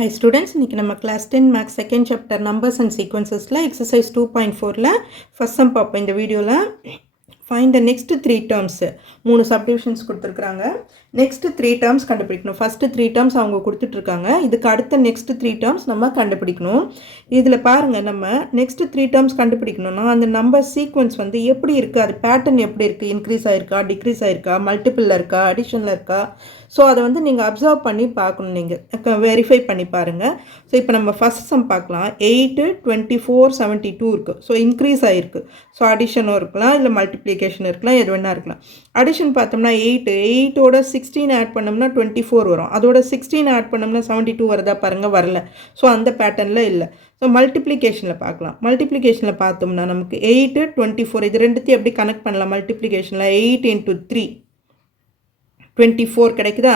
Hi students, இன்னைக்கு நம்ம class 10 maths second chapter numbers and sequencesல exercise 2.4ல first sum பார்ப்போம் இந்த வீடியோல. Find the next three terms. மூணு subdivisions கொடுத்திருக்காங்க. Next three terms கண்டுபிடிக்கணும். First three terms அவங்க கொடுத்துட்டிருக்காங்க. இதுக்கு அடுத்த next three terms நம்ம கண்டுபிடிக்கணும். இதில் பாருங்க நம்ம next three terms கண்டுபிடிக்கணும்னா அந்த number sequence வந்து எப்படி இருக்குது, அது pattern எப்படி இருக்குது, increase ஆயிருக்கா, decrease ஆயிருக்கா, multipleல இருக்கா, additionல இருக்கா. ஸோ அதை வந்து நீங்கள் அப்சர்வ் பண்ணி பார்க்கணும், நீங்கள் வெரிஃபை பண்ணி பாருங்கள். ஸோ இப்போ நம்ம ஃபஸ்ட் சம் பார்க்கலாம். 8, 24, 72 இருக்குது. ஸோ இன்க்ரீஸ் ஆகிருக்கு. ஸோ அடிஷனும் இருக்கலாம், இல்லை மல்டிப்ளிகேஷன் இருக்கலாம், எது வேணா இருக்கலாம். அடிஷன் பார்த்தோம்னா 8ஓட 16 ஆட் பண்ணோம்னா 24 வரும். அதோட 16 ஆட் பண்ணோம்னா 72 வருதா பாருங்கள், வரல. ஸோ அந்த பேட்டர்னில் இல்லை. ஸோ மல்டிப்ளிகேஷனில் பார்க்கலாம். மல்டிப்ளிகேஷனில் பார்த்தோம்னா நமக்கு 8, 24 இது ரெண்டுத்தையும் எப்படி கனெக்ட் பண்ணலாம் மல்டிப்ளிகேஷனில்? 8 × 3 24 கிடைக்குதா?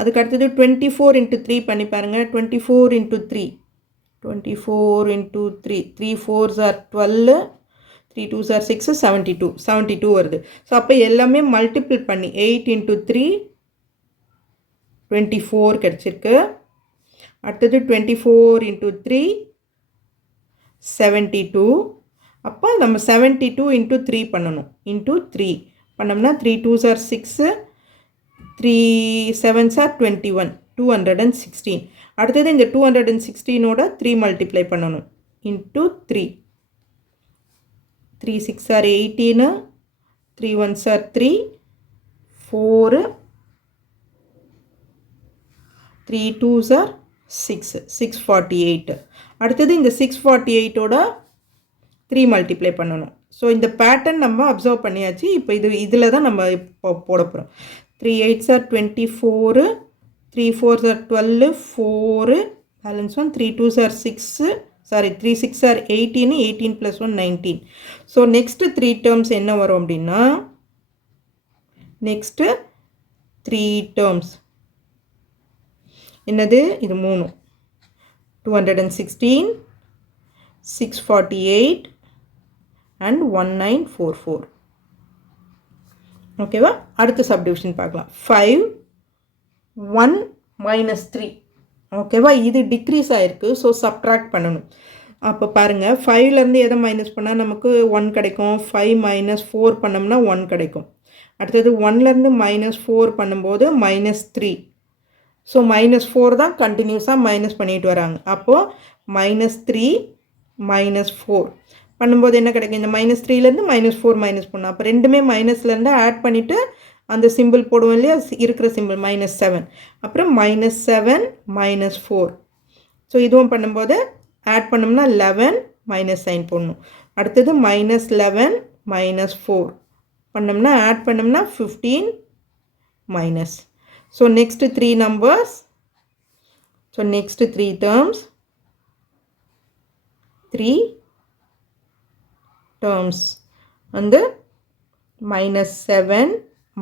அதுக்கு அடுத்தது 24 × 3 பண்ணி பாருங்கள். 24 × 3 24 × 3 3 4s are 12, 3 2s are 6, 72 வருது. ஸோ அப்போ எல்லாமே மல்டிபிள் பண்ணி 8 × 3 24 கிடச்சிருக்கு. அடுத்தது 24 × 3 72. அப்போ நம்ம 72 × 3 பண்ணணும். × 3 பண்ணோம்னா 3 2s are 6, 3 7s are 21, 216. அடுத்தது இந்த 216ஓட 3 மல்டிப்ளை பண்ணணும். × 3 3 6 are 18, 3 1s are 3, 4, 3 2s are 6, 648. அடுத்தது இந்த 648ஓட 3 மல்டிப்ளை பண்ணணும். ஸோ இந்த பேட்டர்ன் நம்ம அப்சர்வ் பண்ணியாச்சு. இப்போ இதில் தான் நம்ம இப்போ போட போகிறோம். 3 8s are 24, 3 4s are 12, 4 balance 1, 3 2s are 6, 3 6 are 18, 18 plus 1 19. So next 3 terms என்ன வரும் அப்படின்னா, நெக்ஸ்ட்டு 3 டேர்ம்ஸ் என்னது? இது 3 216, 648 and 1944. ஓகேவா? அடுத்த சப்டிவிஷன் பார்க்கலாம். 5 1 -3. ஓகேவா? இது டிக்ரீஸ் ஆகிருக்கு. ஸோ சப்ட்ராக்ட் பண்ணணும். அப்போ பாருங்கள், 5லேருந்து எதை மைனஸ் பண்ணால் நமக்கு 1 கிடைக்கும்? 5 - 4 பண்ணோம்னா 1 கிடைக்கும். அடுத்தது 1லேருந்து -4 பண்ணும்போது -3. ஸோ -4 தான் கண்டினியூஸாக மைனஸ் பண்ணிட்டு வராங்க. அப்போது -3 -4 பண்ணும்போது என்ன கிடைக்கும்? இந்த -3லேருந்து -4 மைனஸ் பண்ணோம். அப்போ ரெண்டுமே மைனஸ்லேருந்து ஆட் பண்ணிவிட்டு அந்த சிம்பிள் போடுவோம் இல்லையா, இருக்கிற சிம்பிள் -7. அப்புறம் -7 -4. ஸோ இதுவும் பண்ணும்போது ஆட் பண்ணோம்னா 11 மைனஸ் சைன் போடணும். அடுத்தது -11 -4 பண்ணோம்னா ஆட் பண்ணோம்னா 15 minus. So next 3 numbers. So next 3 terms, 3 terms வந்து -7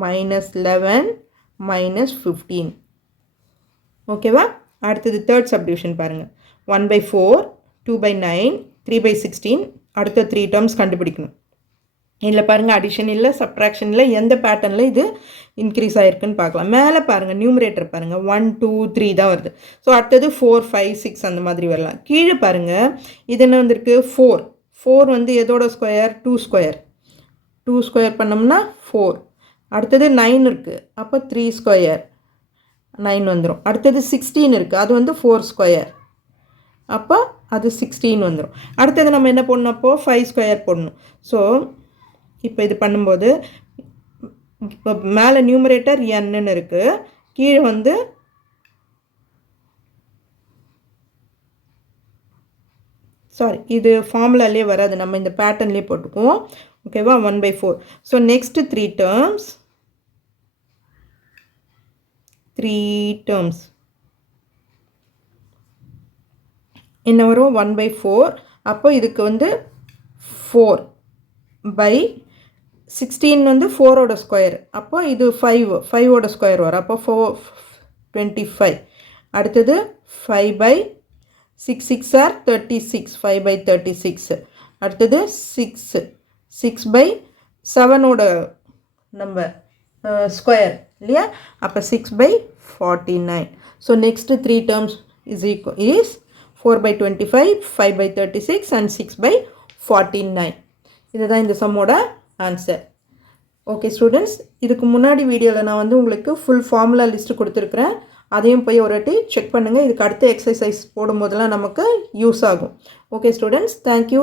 -11 -15. ஓகேவா? அடுத்தது தேர்ட் சப்டிவிஷன் பாருங்கள். 1/4, 2/9, 3/16. அடுத்த 3 டேர்ம்ஸ் கண்டுபிடிக்கணும். இதில் பாருங்கள், அடிஷன் இல்லை, சப்ட்ராக்ஷன் இல்லை, எந்த பேட்டர்னில் இது இன்க்ரீஸ் ஆகிருக்குன்னு பார்க்கலாம். மேலே பாருங்கள், நியூமரேட்டர் பாருங்கள், 1 2 3 தான் வருது. ஸோ அடுத்தது 4 5 6 அந்த மாதிரி வரலாம். கீழே பாருங்கள், இது என்ன வந்திருக்கு? 4 வந்து எதோட ஸ்கொயர்? 2 ஸ்கொயர். 2 ஸ்கொயர் பண்ணோம்னா 4. அடுத்தது 9 இருக்குது. அப்போ 3 ஸ்கொயர் 9 வந்துடும். அடுத்தது 16 இருக்குது. அது வந்து 4 ஸ்கொயர். அப்போ அது 16 வந்துடும். அடுத்தது நம்ம என்ன போடணும்? அப்போது 5 ஸ்கொயர் போடணும். ஸோ இப்போ இது பண்ணும்போது இப்போ மேலே நியூமரேட்டர் என்னன்னு இருக்குது, கீழே வந்து இது ஃபார்முலாலே வராது, நம்ம இந்த பேட்டர்ன்லேயே போட்டுக்குவோம். ஓகேவா? 1/4. ஸோ நெக்ஸ்ட் 3 டேர்ம்ஸ் என்ன வரும்? 1/4. அப்போ இதுக்கு வந்து 4/16 வந்து 4ஓட ஸ்கொயர். அப்போ இது 5ஓட ஸ்கொயர் வரும். அப்போ 4 25. அடுத்தது 5/6 6 are 36, 5/36. அடுத்தது 6/7ஓட நம்பர் ஸ்கொயர் இல்லையா? அப்போ 6/49. So next 3 terms is 4/25, 5/36 and 6/49. இதுதான் இந்த சம்மோட ஆன்சர். ஓகே ஸ்டூடெண்ட்ஸ், இதுக்கு முன்னாடி வீடியோவில் நான் வந்து உங்களுக்கு ஃபுல் ஃபார்முலா லிஸ்ட்டு கொடுத்துருக்குறேன். அதையும் போய் ஒரு வாட்டி செக் பண்ணுங்கள். இதுக்கு அடுத்த எக்ஸசைஸ் போடும்போதெல்லாம் நமக்கு யூஸ் ஆகும். Okay students, thank you.